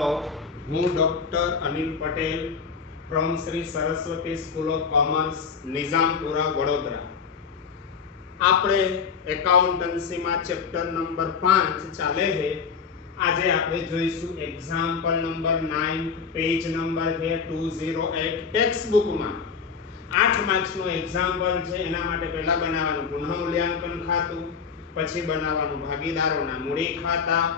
Hello, હું doctor Anil Patel from Shri Saraswati school of commerce, Nizampura, Vadodara. આપણે એકાઉન્ટન્સીમાં chapter number 5 ચાલે છે. આજે આપણે જોઈશું એક્ઝામ્પલ નંબર 9, પેજ નંબર છે 208. ટેક્સ્ટ બુકમાં 8 માર્ક્સનો એક્ઝામ્પલ છે. એના માટે પહેલા બનાવવાનું પુનઃમૂલ્યાંકન ખાતું, પછી બનાવવાનું ભાગીદારોના મૂડી ખાતા,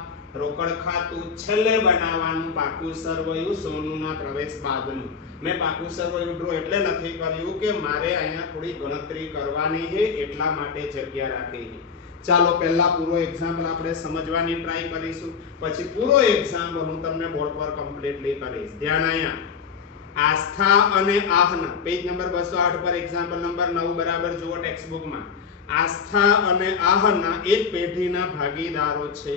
રોકડ ખાતું, છેલ્લે બનાવવાનું પાકું સરવૈયું સોનુના પ્રવેશ બાદનું. મેં પાકું સરવૈયું ડ્રો એટલે નથી કર્યું કે મારે અહીંયા થોડી ગણતરી કરવાની છે, એટલા માટે જગ્યા રાખી છે. ચાલો પહેલા પૂરો એક્ઝામ્પલ આપણે સમજવાની ટ્રાય કરીશું, પછી પૂરો એક્ઝામ્પલ હું તમને બોર્ડ પર કમ્પ્લીટલી કરીશ. ધ્યાન અહીંયા આસ્થા અને આહના પેજ નંબર 208 પર એક્ઝામ્પલ નંબર 9 બરાબર જુઓ ટેક્સ્ટ બુકમાં. આસ્થા અને આહના એક પેઢીના ભાગીદારો છે.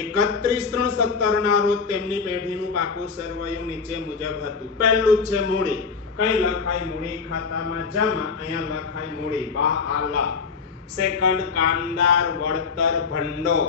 31/3/17 ના રોજ તેમની પેઢીનું પાકું સરવૈયું નીચે મુજબ હતું. પહેલું છે મૂડી. કઈ લખાય? મૂડી ખાતામાં જમા. અહીંયા લખાય મૂડી બા આલા. સેકન્ડ કામદાર વળતર ભંડોળ.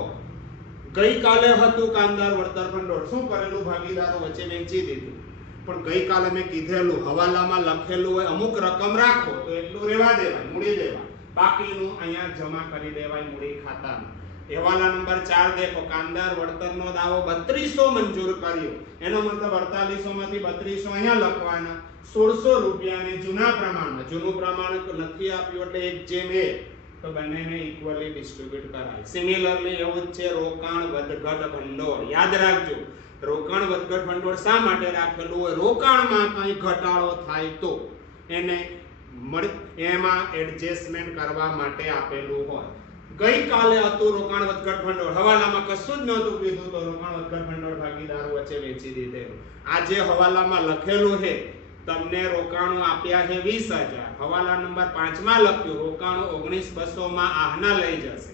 ગઈકાલે હતું કામદાર વળતર ભંડોળ. શું કરેલું? ભાગીદારો વચ્ચે વેચી દીધું. પણ ગઈકાલે મેં કીધેલું હવાલામાં લખેલું હોય અમુક રકમ રાખો તો એટલું રહેવા દેવાય, મૂડી દેવાય, બાકીનું અહીંયા જમા કરી દેવાય મૂડી ખાતામાં. હવાલા નંબર 4 દેખો. કામદાર વળતરનો દાવો 3200 મંજૂર કર્યો. એનો મતલબ 4800 માંથી 3200 અહીંયા લખવાના. 1600 રૂપિયાને જૂના પ્રમાણમાં, જૂનું પ્રમાણ નથી આપ્યું એટલે 1:1 તો બંનેને ઇક્વલી ડિસ્ટ્રીબ્યુટ કરાય. સિમિલરલી એવું જ છે રોકાણ વધઘટ ભંડોળ. યાદ રાખજો, રોકાણ વધઘટ ભંડોળ શા માટે રાખેલું હોય? રોકાણમાં કંઈ ઘટાડો થાય તો એને એમાં એડજસ્ટમેન્ટ કરવા માટે આપેલું હોય. ગઈકાલે હતું રોકાણ વધઘટ ભંડોળ, હવાલામાં કશું જ નહોતું કીધું તો રોકાણ વધઘટ ભંડોળ ભાગીદારો વચ્ચે વેચી દીધેલું. આજે હવાલામાં લખેલું છે તમને રોકાણો આપ્યા છે 20000. હવાલા નંબર 5 માં લખ્યું રોકાણો 19200 માં આહના લઈ જશે.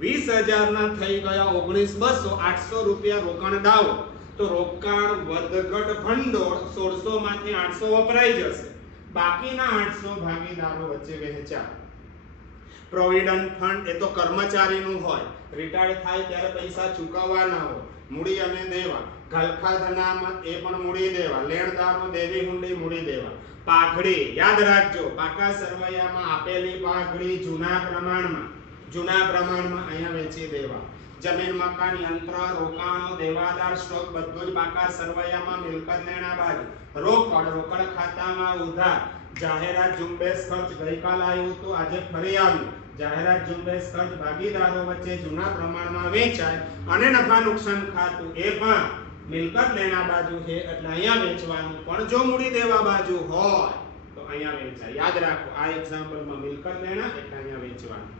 20000 ના થઈ ગયા 19200, 800 રૂપિયા રોકાણ દાવો. તો રોકાણ વધઘટ ભંડોળ 1600 માંથી 800 વપરાઈ જશે. બાકીના 800 ભાગીદારો વચ્ચે વહેંચાય. પ્રોવિડન્ટ ફંડ એ તો કર્મચારીનું હોય, રિટાયર્ડ થાય ત્યારે પૈસા ચૂકવવાના હોય. મૂડી અને દેવા. ઘલખાત અનામત એ પણ મૂડી દેવા. લેણદારો દેવી હુંડી મૂડી દેવા. પાઘડી યાદ રાખજો, પાકા સરવૈયામાં આપેલી પાઘડી જૂના પ્રમાણમાં અહીંયા વેચી દેવા. જમીન મકાન યંત્ર રોકાણો દેવાદાર સ્ટોક બધું જ પાકા સરવૈયામાં મિલકત લેણા બાજુ. રોકડ ખાતામાં ઉધાર. જાહેરાત ઝુંબેશ ખર્ચ ગઈકાલ આવ્યું તો આજે ફરી આવ્યું. જાહેરાત ઝુંબેશ ખર્ચ ભાગીદારો વચ્ચે જૂના પ્રમાણમાં વેચાય. અને નફા નુકસાન ખાતું એ પણ મિલકત લેણા બાજુ છે એટલે અહીંયા વેચવાનું. પણ જો મૂડી દેવા બાજુ હોય તો અહીંયા વેચાય. યાદ રાખો, આ એક્ઝામ્પલમાં મિલકત લેણા એટલે અહીંયા વેચવાનું.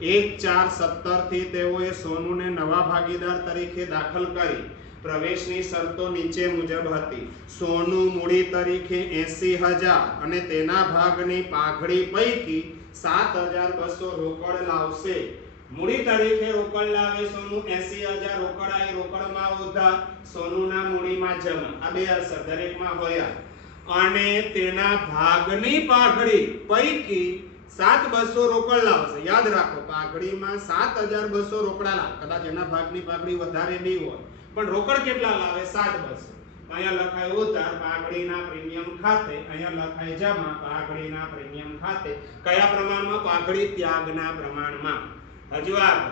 1/4/17 થી તેઓએ સોનુને નવા ભાગીદાર તરીકે દાખલ કરી. પ્રવેશની શરતો નીચે મુજબ હતી. સોનું મૂડી તરીકે 80000 અને તેના ભાગની પાઘડી પૈકી 7200 રોકડ લાવશે. મૂડી તરીકે રોકડ લાવે સોનું, 80000 રોકડ આવી, રોકડમાં ઉધાર, સોનુના મૂડીમાં જમા. આ બે અસર દરેકમાં હોય. અને તેના ભાગની પાઘડી પૈકી 7200 રોકડ લાવશે. યાદ રાખો, પાઘડીમાં 7200 રોકડા લાવે. કદાચ એના ભાગની પાઘડી વધારે નહીં હોય પણ રોકડ કેટલા લાવે? 7200. અહીંયા લખાય ઉધાર પાઘડીના પ્રીમિયમ ખાતે, અહીંયા લખાય જમા પાઘડીના પ્રીમિયમ ખાતે. કયા પ્રમાણમાં? પાઘડી ત્યાગના પ્રમાણમાં. હજુ આગળ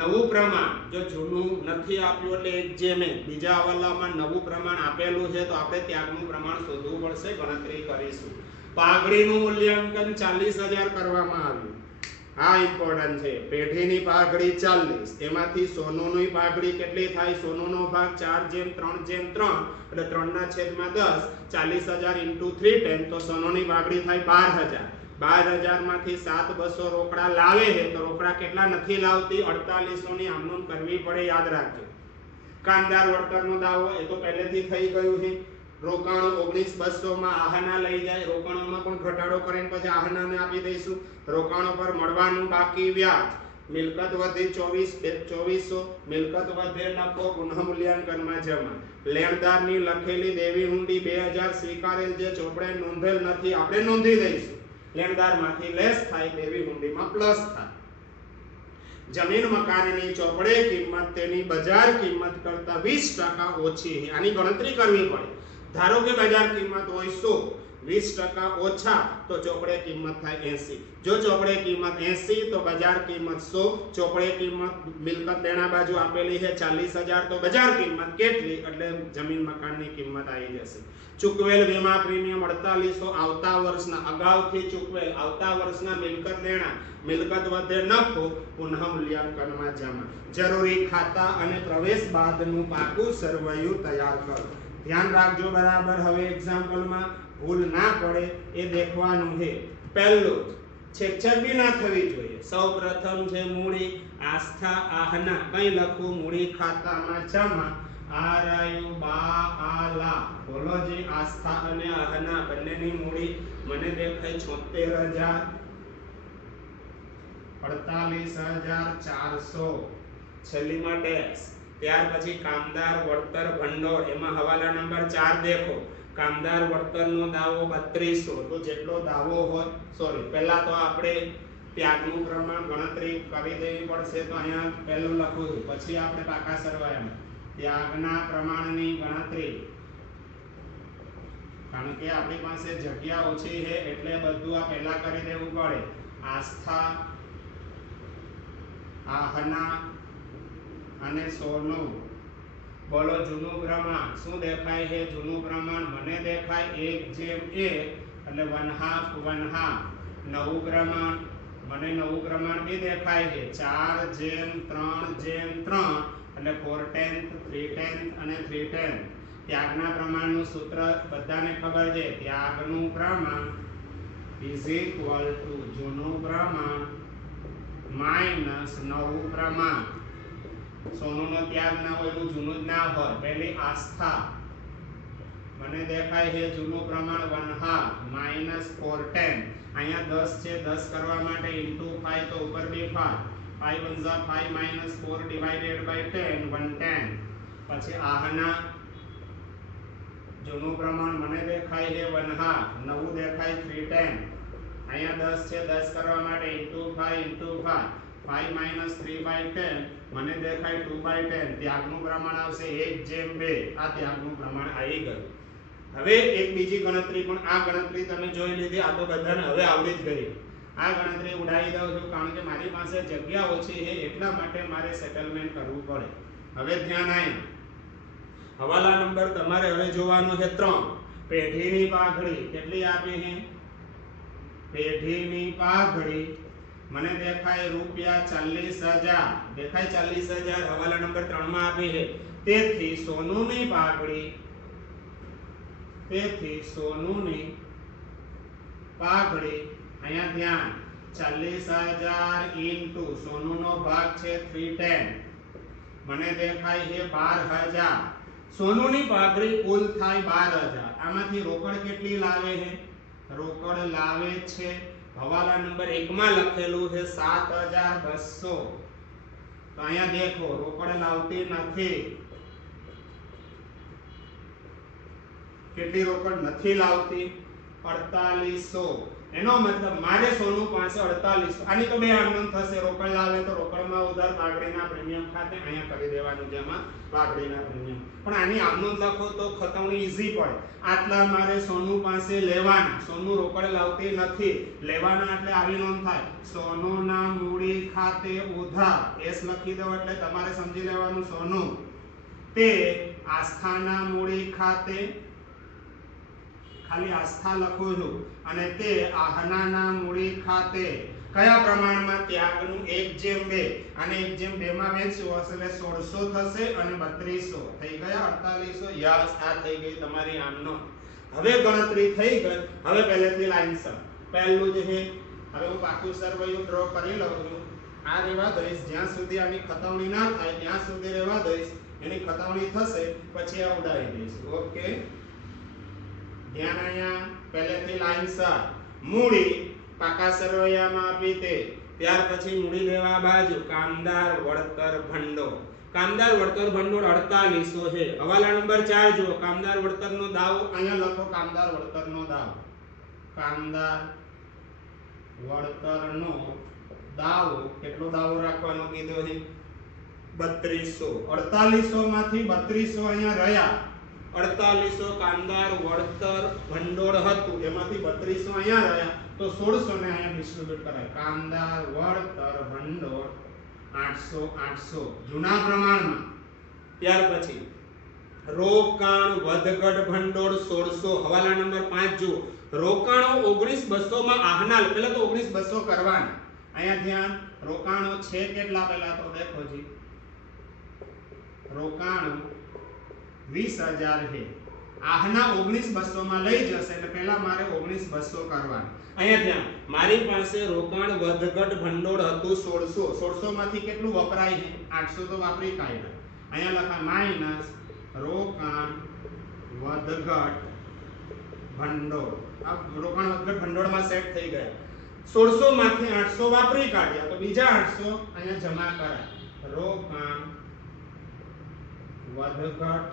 નવું પ્રમાણ, જો જૂનું નથી આપ્યું એટલે 1:1. બીજા હવાલામાં નવું પ્રમાણ આપેલું છે તો આપણે ત્યાગનું પ્રમાણ શોધવું પડશે, ગણતરી કરીશું. પાઘડીનું મૂલ્યાંકન 40000 કરવામાં આવ્યું. આ ઇમ્પોર્ટન્ટ છે. પેઢીની પાઘડી 40, એમાંથી સોનુની પાઘડી કેટલી થાય? સોનુનો ભાગ 4:3:3 એટલે 3/10. 40000 × 310 તો સોનુની પાઘડી થાય 12000. 12000 માંથી 7200 રોકડા લાવે છે તો રોકડા કેટલા નથી લાવતી? 4800 ની આમનોંધ કરવી પડે. યાદ રાખજો. કામદાર વળતરનો દાવો એ તો પહેલેથી થઈ ગયું છે. રોકાણો 19200 માં આહના લઈ જાય. રોકાણોમાં પણ ઘટાડો કરીને પછી આહનાને આપી દઈશું. રોકાણો પર મળવાનું બાકી વ્યાજ. મિલકત વધી 2400. મિલકત વધે નફો પુનઃમૂલ્યાંકનમાં જમા. લેણદારની લખેલી દેવી હુંડી 2000 સ્વીકારેલ જે ચોપડે નોંધેલ નથી આપણે નોંધી દઈશું. લેણદારમાંથી લેસ થાય, દેવી હુંડીમાં પ્લસ થાય. જમીન મકાનની ચોપડે કિંમત તેની બજાર કિંમત કરતા 20% ઓછી છે. આની ગણતરી કરવી પડે. ધારો કે બજાર કિંમત હોય 100, 20% ઓછા તો ચોપડે કિંમત થાય 80. જો ચોપડે કિંમત 80 તો બજાર કિંમત 100. ચોપડે કિંમત મિલકત દેણા બાજુ આપેલી છે 40,000 તો બજાર કિંમત કેટલી એટલે જમીન મકાનની કિંમત આવી જશે. ચૂકવેલ વીમા પ્રીમિયમ 4800 આવતા વર્ષના અગાઉથી ચૂકવેલ આવતા વર્ષના મિલકત દેણા મિલકત વધે નફો પુનઃ મૂલ્યાંકનમાં જમા. જરૂરી ખાતા અને પ્રવેશ બાદનું પાકું સરવૈયું તૈયાર કરો. ધ્યાન રાખજો બરાબર. હવે એક્ઝામ્પલમાં ભૂલ ના પડે એ દેખવાનું છે. પહેલું છેકછેક ના થવી જોઈએ. સૌપ્રથમ છે મૂડી આસ્થા આહના કઈ લખું મૂડી ખાતામાં જમા આરાયુ બા આલા. બોલો જી આસ્થા અને આહના બંનેની મૂડી મને દેખાય 76,000 48,400 છેલ્લીમાં ટેક્સ. ત્યાર પછી કામદાર વળતર ભંડોળ એમાં હવાલા નંબર 4 દેખો. કામદાર વળતરનો દાવો 3200 તો જેટલો દાવો હોય પહેલા તો આપણે ત્યાગનું પ્રમાણ ગણતરી કરી દેવી પડશે. તો અહીંયા પહેલું લખું છું પછી આપણે પાકા સરવાયામાં ત્યાગના પ્રમાણની ગણતરી. કારણ કે આપણી પાસે જગ્યા ઓછી છે એટલે બધું આ પહેલા કરી દેવું પડે. આસ્થા આહના અને સોનું. બોલો જૂનું પ્રમાણ શું દેખાય છે? જૂનું પ્રમાણ મને દેખાય 1/1 એટલે 1/2 નવું પ્રમાણ મને નવું પ્રમાણ બી દેખાય છે 4/3/3 એટલે 4/10 3/10 અને 3/10. ત્યાગના પ્રમાણનું સૂત્ર બધાને ખબર છે. ત્યાગનું પ્રમાણ = જૂનું પ્રમાણ માઈનસ નવું પ્રમાણ. સોનુનો ત્યાગ ના હોય એવું જૂનું જ ના હોય. પહેલી આસ્થા મને દેખાય છે જૂનું પ્રમાણ 1/2 માઈનસ 4/10. અહીંયા 10 છે 10 કરવા માટે * 5 તો ઉપર બી 5 5 * 1 = 5 માઈનસ 4 ડિવાઇડેડ બાય 10 1/10. પછી આહના જૂનું પ્રમાણ મને દેખાય છે 1/2 નવું દેખાય 3/10. અહીંયા 10 છે 10 કરવા માટે * 5 5 માઈનસ 3/10 મને દેખાય 2/10. ત્યાગનું પ્રમાણ આવશે 1/2. આ ત્યાગનું પ્રમાણ આવી ગયું. હવે એક બીજી ગણતરી પણ આ ગણતરી તમે જોઈ લીધી. આ તો બધાને હવે આવડી જ ગઈ. આ ગણતરી ઉડાવી દઉં છું કારણ કે મારી પાસે જગ્યા ઓછી છે એટલા માટે મારે સેટલમેન્ટ કરવું પડે. હવે ધ્યાન આય હવાલા નંબર તમારે હવે જોવાનો છે 3. પેઢીની પાઘડી કેટલી આપી છે? પેઢીની પાઘડી મને દેખાય ₹40,000 દેખાય 40,000 હવાલા નંબર 3 માં આપી છે. તેથી સોનુની પાઘડી અહીંયા ધ્યાન 40,000 ઇન્ટુ સોનુનો ભાગ છે 310 મને દેખાય છે 12,000. સોનુની પાઘડી કુલ થાય 12,000. આમાંથી રોકડ કેટલી લાવે છે? રોકડ લાવે છે હવાલા નંબર 1 માં લખેલું છે 7,200. તો અહીંયા દેખો રોકડ લાવતી નથી. કેટલી રોકડ નથી લાવતી? 4800. એનો મતલબ મારે સોનું પાસે 4800. આની તો બે આનંદ થશે. રોકડ લાવે તો રોકડમાં ઉધાર પાઘડીના પ્રીમિયમ ખાતે અહીંયા કરી દેવાનું જેમાં પાઘડીના પ્રીમિયમ. પણ આની આનંદ લખો તો ખતવણી ઈઝી પડે. આટલા મારે સોનું પાસે લેવાના. સોનું રોકડ લાવતી નથી. લેવાના એટલે આવી નોંધ થાય. સોનુના મૂડી ખાતે ઉધાર એસ લખી દો એટલે તમારે સમજી લેવાનું સોનું તે આસ્થાના મૂડી ખાતે ખાલી આસ્થા લખું છું અને તે આહનાના મૂડી ખાતે કયા પ્રમાણમાં? ત્યાગનું 1/2 અને 1/2 માં વેચશું એટલે 1600 થશે અને 3200 થઈ ગયા 4800. યસ આ થઈ ગઈ તમારી આમનો. હવે ગણતરી થઈ ગઈ. હવે પહેલેથી લાઈનસર પહેલું જે છે હવે હું પાકું સરવૈયું ડ્રો કરી લઉં છું. આ રહેવા દઈશ જ્યાં સુધી આની ખતવણી ના થાય ત્યાં સુધી રહેવા દઈશ. એની ખતવણી થશે પછી આ ઉડાવી દઈશ. ઓકે ધ્યાન અહીંયા પહેલેથી લાઈનસર મૂડી પાકા સરવૈયામાં આપી તે ત્યાર પછી મૂડી લેવા બાજુ કામદાર વળતર ભંડોળ. કામદાર વળતર ભંડોળ 4800 છે. હવાલા નંબર 4 જુઓ. કામદાર વળતરનો દાવો અહીંયા લખો. કામદાર વળતરનો દાવો કામદાર વળતરનો દાવો કેટલો દાવો રાખવાનો કીધો છે 3200 4800 માંથી 3200 અહીંયા રહ્યા 4800 કામદાર વળતર ભંડોળ હતું એમાંથી 3200 અહીંયા રહ્યા તો 1600 ને અહીંયા ડિસ્ટ્રીબ્યુટ કરાય કામદાર વળતર ભંડોળ 800 જૂના પ્રમાણમાં ત્યાર પછી રોકાણ વધઘટ ભંડોળ 1600 હવાલા નંબર 5 જુઓ રોકાણો 19200 માં આહનાલ પહેલા તો 19200 કરવાના અહીંયા ધ્યાન રોકાણો છે કેટલા પહેલા તો દેખો જી રોકાણો 20000 છે આહના 19200 માં લઈ જશે એટલે પહેલા મારે 19200 કરવાના અહીંયા ધ્યાન મારી પાસે રોકાણ વધઘટ ભંડોળ હતું 1600 માંથી કેટલું વપરાય છે 800 તો વાપરી કાઢ્યા અહીંયા લખા માઈનસ રોકાણ વધઘટ ભંડોળ આ રોકાણ વધઘટ ભંડોળમાં સેટ થઈ ગયા 1600 માંથી 800 વાપરી કાઢ્યા તો બીજા 800 અહીંયા જમા કરાય રોકાણ વધઘટ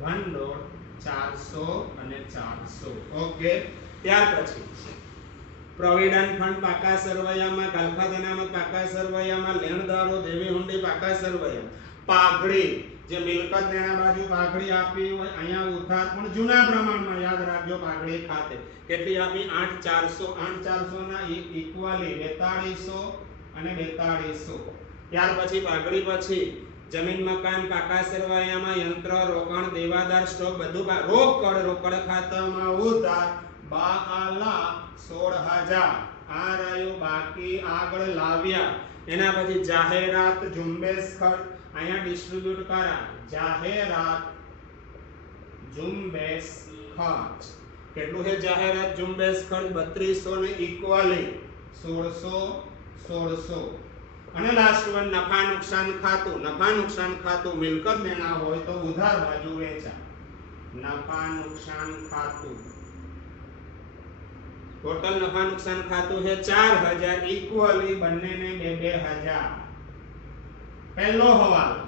ભંડોળ 400 અને 400 ઓકે ત્યાર પછી પ્રોવિડન્ટ ફંડ પાકા સરવૈયામાં ગાલફાત અનામત પાકા સરવૈયામાં લેણદારો દેવી હુંડી પાકા સરવૈયા પાઘડી જે મિલકત લેણા બાજુ પાઘડી આપી હોય અહીંયા ઉધાર પણ જૂના પ્રમાણમાં યાદ રાખજો પાઘડી ખાતે કેટલી આપી 8400 ના ઇક્વલી 4200 અને 4200 ત્યાર પછી પાઘડી પછી જમીન મકાન પાકા સરવૈયામાં યંત્ર રોકાણ દેવાદાર સ્ટોક બધું રોકડ ખાતામાં ઉધાર 1,16,000 આ રહ્યું બાકી આગળ લાવ્યા એના પછી જાહેરાત ઝુંબેશ ખર્ચ અહીંયા ડિસ્ટ્રીબ્યુટ કરા જાહેરાત ઝુંબેશ ખર્ચ કેટલું છે જાહેરાત ઝુંબેશ ખર્ચ 3200 ને ઇક્વલી 1600 અને લાસ્ટ વન નફા નુકસાન ખાતું મિલકત લેના હોય તો ઉધાર બાજુ વેચા નફા નુકસાન ખાતું ટોટલ નફા નુકસાન ખાતું છે 4000 ઇક્વલી બંનેને 2000 પહેલો હવાલો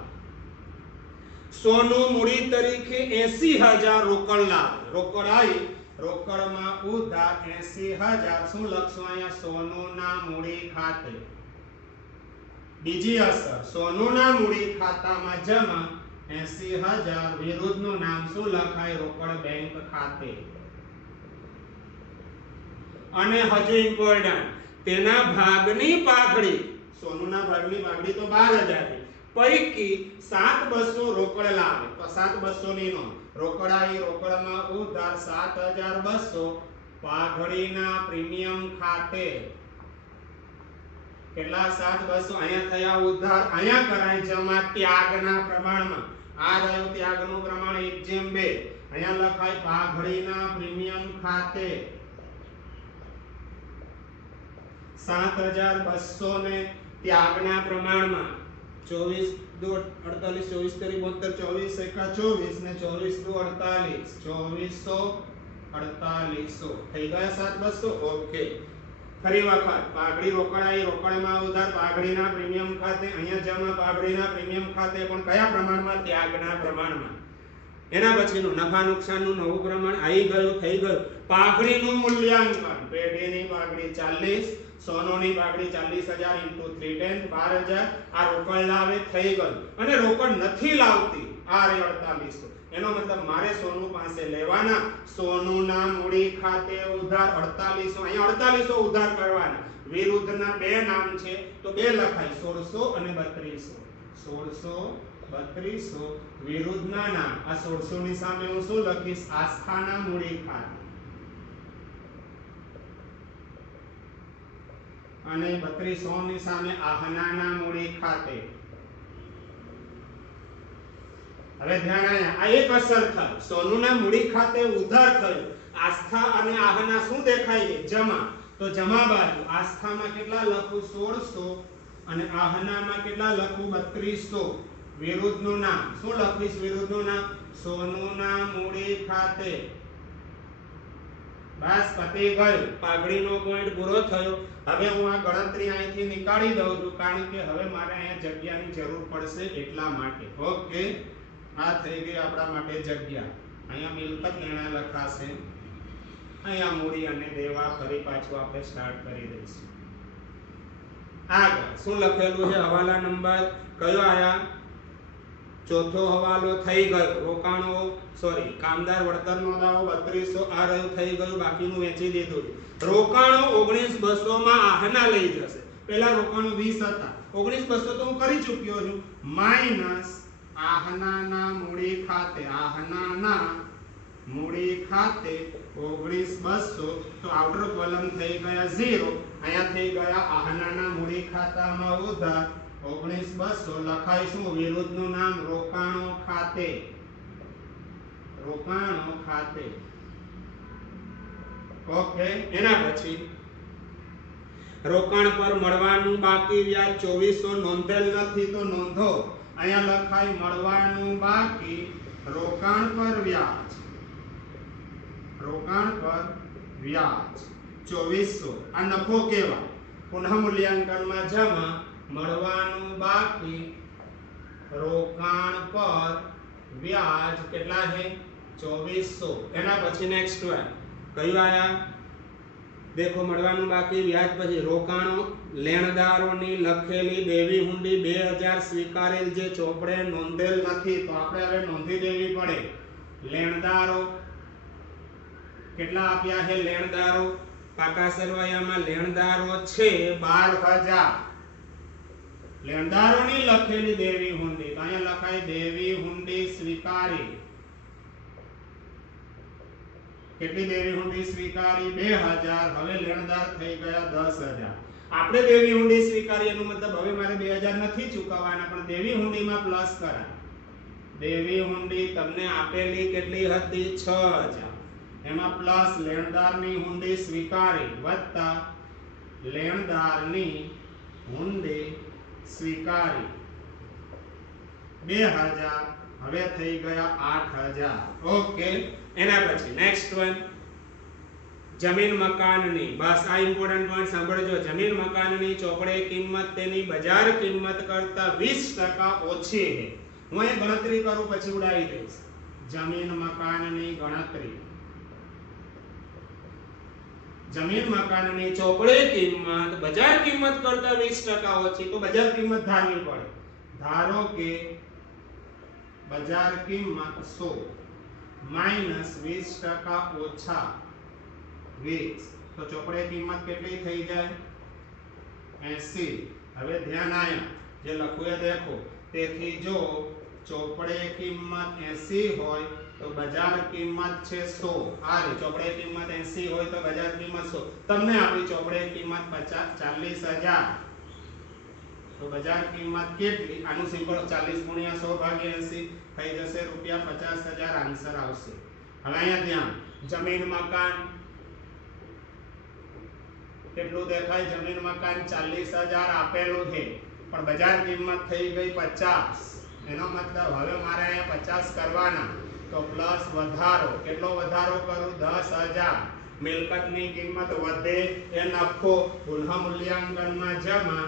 સોનું મૂડી તરીકે 80000 રોકડ લાવ રોકડ આવી રોકડમાં ઉધાર 80000 શું લખશો અહીંયા સોનુના મૂડી ખાતે બીજી અસર સોનુના મૂડી ખાતામાં જમા 80000 વિરુદ્ધનું નામ શું લખાય રોકડ બેંક ખાતે અને હજુ ઇમ્પોર્ટન્ટ તેના ભાગની પાઘડી સોનુના ભાગની પાઘડી તો 12000 છે પૈકી 7200 રોકડ લાવે તો 7200 ની નો રોકડાઈ રોકડમાં ઉધાર 7200 પાઘડીના પ્રીમિયમ ખાતે કેટલા 7200 અહીંયા થયા ઉધાર અહીંયા કરાય જમા ત્યાગના પ્રમાણમાં આ રહ્યું ત્યાગનું પ્રમાણ 1:2 અહીંયા લખાય પાઘડીના પ્રીમિયમ ખાતે 7200 ને ત્યાગના પ્રમાણમાં 24 2 48 24 3 72 24 ને 24 2 48 થઈ ગયા 7200 ઓકે ફરી વખત પાઘડી રોકડાઈ રોકડમાં ઉધાર પાઘડીના પ્રીમિયમ ખાતે અહીંયા જમા પાઘડીના પ્રીમિયમ ખાતે પણ કયા પ્રમાણમાં ત્યાગના પ્રમાણમાં એના પછીનું નફા નુકસાનનું નવું પ્રમાણ આવી ગયું થઈ ગયું પાઘડીનું મૂલ્યાંકન પેઢીની પાઘડી 40 સોનોની પાઘડી 40000 * 310 12000 આ રોકડ લાવે થઈ ગયું અને રોકડ નથી લાવતી આ રે 4800 એનો મતલબ મારે સોનું પાસે લેવાના સોનુના મૂડી ખાતે ઉધાર 4800 અહીંયા 4800 ઉધાર કરવાના વિરુદ્ધના બે નામ છે તો બે લખાય 1600 અને 3200 1600 વિરુદ્ધના નામ આ 1600 ની સામે હું શું લખીશ આસ્થાના મૂડી ખાતે અને 3200 ની સામે આહનાના મૂડી ખાતે હવે ધ્યાન આયા આ એક અસર થાય સોનુના મૂડી ખાતે ઉધાર થયું આસ્થા અને આહના શું દેખાય છે જમા તો જમા બાજુ આસ્થામાં કેટલા લખું 1600 અને આહનામાં કેટલા લખું 3200 વિરુદ્ધનું નામ શું લખીશ વિરુદ્ધનું નામ સોનુના મૂડી ખાતે બસ પતી ગયું પાઘડીનો પોઈન્ટ પૂરો થયો હવે હું આ ગણતરી અહીંથી નીકાળી દઉં છું કારણ કે હવે મારે અહીંયા જગ્યાની જરૂર પડશે એટલા માટે ઓકે આ થઈ ગઈ આપણા માટે જગ્યા અહીંયા મિલકત લેણા લખાશે અહીંયા મૂડી અને દેવા ફરી પાછું આપણે સ્ટાર્ટ કરી દઈશું આગળ શું લખેલું છે? હવાલા નંબર કયો આયા? ચોથો હવાલો થઈ ગયો. રોકાણો સોરી કામદાર વળતરનો દાવો 3200 આ રહ્યું થઈ ગયું, બાકીનું વેચી દીધું. રોકાણો 19200 માં આહના લઈ જશે. પહેલા રોકાણો 20 હતા, 19200 તો હું કરી ચૂક્યો છું, માઈનસ આહનાના મૂડી ખાતે, આહનાના મૂડી ખાતે 19200, તો આઉટર કોલમ થઈ ગયા 0, અહીંયા થઈ ગયા આહનાના મૂડી ખાતામાં ઉધાર 19200, લખાઈશું વિરુદ્ધનું નામ રોકાણો ખાતે, રોકાણો ખાતે. ઓકે, એના પછી રોકાણ પર મળવાનું બાકી વ્યાજ 2400 નોંધેલ નથી તો નોંધો. અહીંયા લખાય મળવાનું બાકી રોકાણ પર વ્યાજ, રોકાણ પર વ્યાજ 2400. આ નફો કેવા? પુનઃ મૂલ્યાંકનમાં જમા મળવાનું બાકી રોકાણ પર વ્યાજ કેટલા છે? 2400. એના પછી નેક્સ્ટ વન કયું આયા? દેખો મળવાનું બાકી વ્યાજ પછી રોકાણો લેણદારોની લખેલી દેવી હુંડી 2000 સ્વીકારેલ જે ચોપડે નોંધેલ નથી તો આપણે હવે નોંધી દેવી પડે. લેણદારો કેટલા આપ્યા છે? લેણદારો પાકા સરવાયામાં લેણદારો છે 12000. લેણદારોની લખેલી દેવી હુંડી તો અહીંયા લખાય દેવી હુંડી સ્વીકારી. કેટલી દેવી હુંડી સ્વીકારી? 2000. હવે લેણદાર થઈ ગયા 10000. આપણે દેવી હુંડી સ્વીકારી એનો મતલબ હવે મારે 2000 નથી ચૂકવવાના, પણ દેવી હુંડીમાં પ્લસ કરા. દેવી હુંડી તમને આપેલી કેટલી હતી? 6000. એમાં પ્લસ લેણદારની હુંડી સ્વીકારી વત્તા લેણદારની હુંડી સ્વીકારી 2000. હવે થઈ ગયા 8000. ઓકે, એના પછી નેક્સ્ટ વન જમીન મકાનની. બસ આ ઇમ્પોર્ટન્ટ પોઈન્ટ સાંભળજો. જમીન મકાનની ચોપડે કિંમત તેની બજાર કિંમત કરતા 20% ઓછી છે. હું અહીં ગણતરી કરું પછી ઉડાવી દઈશ. જમીન મકાનની ગણતરી, જમીન મકાનની ચોપડે કિંમત બજાર કિંમત કરતા 20% ઓછી, તો બજાર કિંમત ધારવી પડે. ધારો કે બજાર કિંમત 100 માઈનસ 20% ઓછા 20, તો ચોપડે કિંમત કેટલી થઈ જાય? 80. હવે ધ્યાન આયા જે લખું એ દેખો. તેથી જો ચોપડે કિંમત 80 હોય તો બજાર કિંમત છે 100. આ રે ચોપડે કિંમત 80 હોય તો બજાર કિંમત 100. તમને આપણી ચોપડે કિંમત 40000 તો બજાર કિંમત કેટલી? આનું સિમ્પલ 40 ગુણ્યા 100 ભાગ્યા 80 થઈ જશે ₹50,000. આન્સર આવશે. હવે અહીંયા ધ્યાન, જમીન મકાન કેટલું દેખાય? જમીન મકાન 40000 આપેલું છે પણ બજાર કિંમત થઈ ગઈ 50. એનો મતલબ હવે મારે અહીંયા 50 કરવાના, તો પ્લસ વધારો. કેટલો વધારો કરું? 10000. મિલકતની કિંમત વધે એ નફો. પુનઃ મૂલ્યાંકનમાં જમા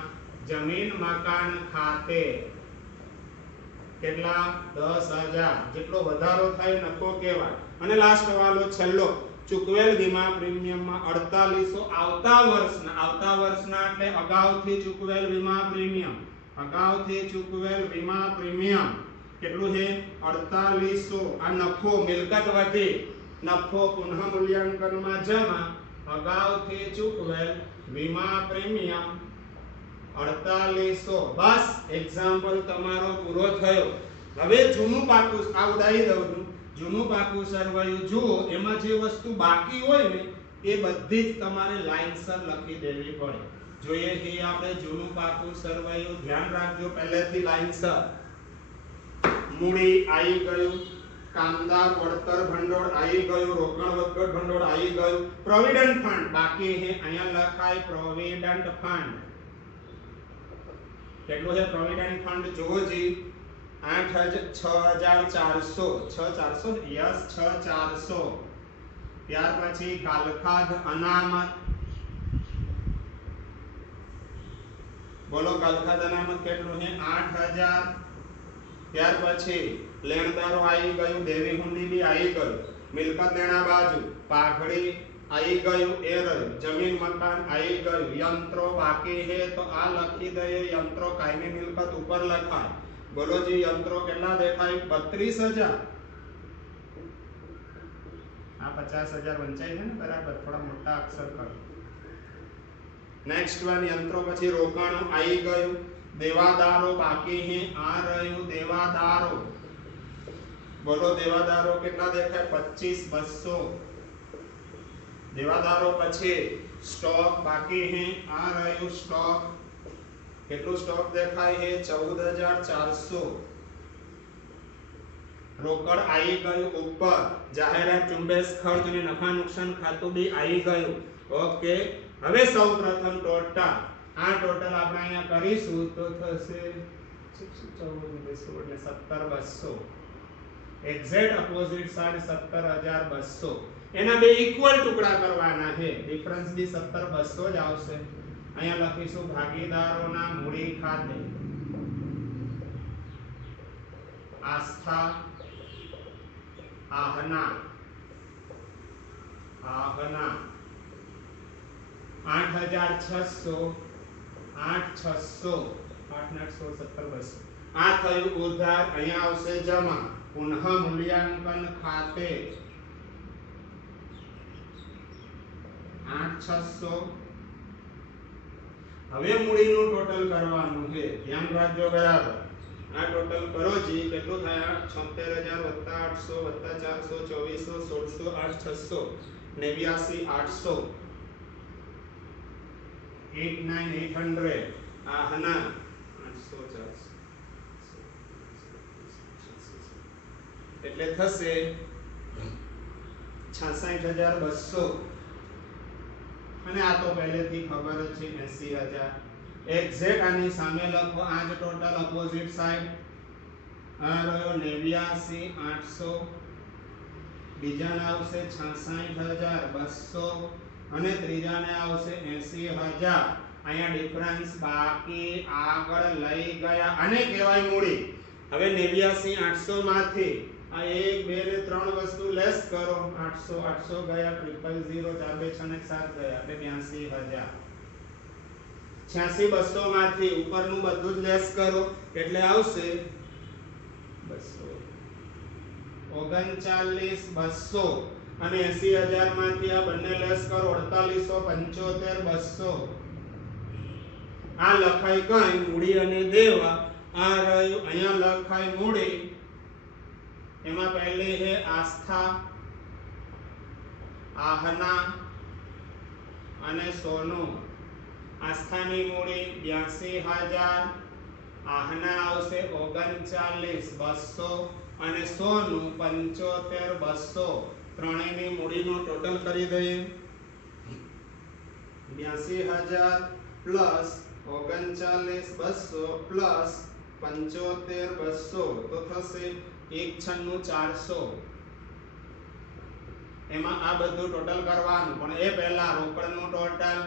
જમીન મકાન ખાતે કેટલા? 10000. જેટલો વધારો થાય નફો કહેવાય. અને લાસ્ટ વાળો છેલ્લો ચૂકવેલ વીમા પ્રીમિયમમાં 4800 આવતા વર્ષના એટલે અગાઉથી ચૂકવેલ વીમા પ્રીમિયમ, અગાઉથી ચૂકવેલ વીમા પ્રીમિયમ કેટલું છે? 4800. આ નફો, મિલકત વધી, નફો પુનઃ મૂલ્યાંકનમાં જમા અગાઉથી ચૂકવેલ વીમા પ્રીમિયમ 4800. બસ એક્ઝામ્પલ તમારો પૂરો થયો. હવે જૂનું પાકું આ ઉડાવી દઉં છું. જૂનું પાકું સરવાયું જુઓ, એમાં જે વસ્તુ બાકી હોય ને એ બધી જ તમારે લાઈનસર લખી દેવી પડે. જોઈએ કે આપણે જૂનું પાકું સરવાયું ધ્યાન રાખજો પહેલેથી લાઈનસર. મૂડી આવી ગયું, કામદાર વળતર ભંડોળ આવી ગયું, રોકાણ વધઘટ ભંડોળ આવી ગયું, પ્રોવિડન્ટ ફંડ બાકી છે. અહીંયા લખાય પ્રોવિડન્ટ ફંડ. કેટલું છે પ્રોવિડન્ટ ફંડ? જુઓ જી 6400 યસ 6400. ત્યાર પછી કાલખાદ અનામત. બોલો કાલખાદ અનામત કેટલું છે? 8000. ત્યાર પછી લેણદારો આવી ગયું, દેવી હુંડી બી આવી ગયું, મિલકત લેણા બાજુ પાઘડી आई गયું એ રહ્યું, જમીન મકાન आई ગયું, યંત્રો બાકી હે તો આ લખી દઈએ, યંત્રો કાયમી મિલકત ઉપર લખાય. બોલો જી યંત્રો કેટલા દેખાય? 32,000. આ 50,000 વંચાઈ છે ને બરાબર, થોડા મોટા અક્ષર કરો. નેક્સ્ટ વન યંત્રો પછી રોકાણું आई ગયું, દેવાદારો બાકી હે આ રહ્યું, દેવાદારો. બોલો દેવાદારો કેટલા દેખાય? 25,200. દેવાદારો પછી સ્ટોક બાકી હે આ રહ્યું, સ્ટોક. કેટલું સ્ટોક દેખાય છે? 14,400. રોકડ आई ગયું ઉપર, જાહેરાત ઝુંબેશ ખર્ચ અને નફા નુકસાન ખાતું બી आई ગયું. ઓકે, હવે સૌપ્રથમ ટોટલ, આ ટોટલ આપણે અહીંયા કરીશું તો થશે 17,200. Exact opposite side 17,200. એના બે ઇક્વલ ટુકડા કરવાના છે, ડિફરન્સ બી 17,200 જ આવશે. અહીંયા લખીશું ભાગીદારોના મૂડી ખાતે આસ્થા આહના 8,600 8,600 17,200. આ થયું ઉધાર. અહીંયા આવશે જમા, પુનઃ મૂલ્યાંકન ખાતે 8,600. હવે મૂડીનું ટોટલ કરવાનું છે, ધ્યાન રાખજો બરાબર. આ ટોટલ કરો જી, કેટલું થાય? 76,000 800 400 2400 16 800 આહના 800 એટલે થશે 66,200. અને આ તો પહેલેથી ખબર જ છે 80,000. એક્ઝેક્ટ આની સામે લખો, આ જ ટોટલ અપોઝિટ સાઈડ. આ રહ્યો 89,800, બીજાને આવશે 66,200 અને ત્રીજાને આવશે 80,000. અહીંયા ડિફરન્સ બાકી આગળ લઈ ગયા, આને કહેવાય મૂડી. હવે 89,800 માંથી આ 1 2 ને 3 વસ્તુ લેસ કરો, 800 ગયા, 000 4 2 6 ને 7 ગયા એટલે 82,000. 86,200 માંથી ઉપરનું બધું જ લેસ કરો એટલે આવશે 200 39,200 અને 80,000 માંથી આ બંને લેસ કરો 48,75,200. આ લખાય કઈ? મૂડી અને દેવા. આ રહ્યું અહીંયા લખાય મૂડી. એમાં પહેલી છે આસ્થા આહના અને સોનું. આસ્થાની મૂડી 82,000, આહના આવશે 39,200 અને સોનું 75,200. ત્રણેયની મૂડીનું ટોટલ કરી દઈએ. 82,000 પ્લસ 39,200 પ્લસ 75,200 તો થશે 196,400. એમાં આ બધું ટોટલ કરવાનું, પણ એ પહેલા રોકડનું ટોટલ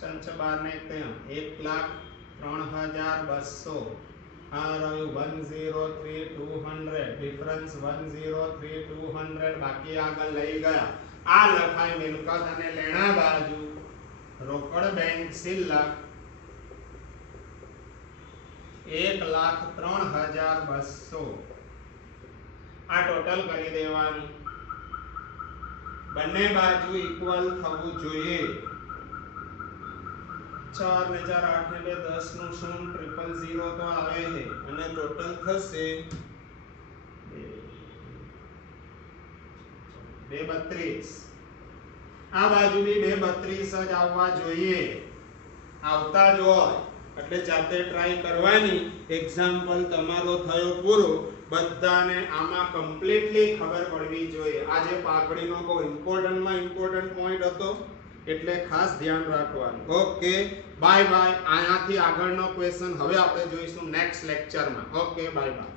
1,03,200. આ રહ્યું 103,200, ડિફરન્સ 103,200 બાકી આગળ લઈ ગયા. આ લખાય મિલકત અને લેણા બાજુ. રોકડ બેંક શિલ્લક 1,03,200. આ ટોટલ કરી દેવાનું. બંને બાજુ ઇક્વલ થવું જોઈએ. 4 ને 4 8 ને 2 10 નું શું 000 તો આવે છે અને ટોટલ થશે 232. આ બાજુ બી 232 જ આવવા જોઈએ. આવતા જ હોય એટલે જાતે ટ્રાય કરવાની. એક્ઝામ્પલ તમારો થયો પૂરો. બધાને આમાં કમ્પ્લીટલી ખબર પડવી જોઈએ. આજે પાઘડીનો બહુ ઇમ્પોર્ટન્ટ પોઈન્ટ હતો એટલે ખાસ ધ્યાન રાખવાનું. Okay, bye bye. આનાથી આગળનો ક્વેશ્ચન હવે આપણે જોઈશું નેક્સ્ટ લેક્ચરમાં. Okay, bye bye.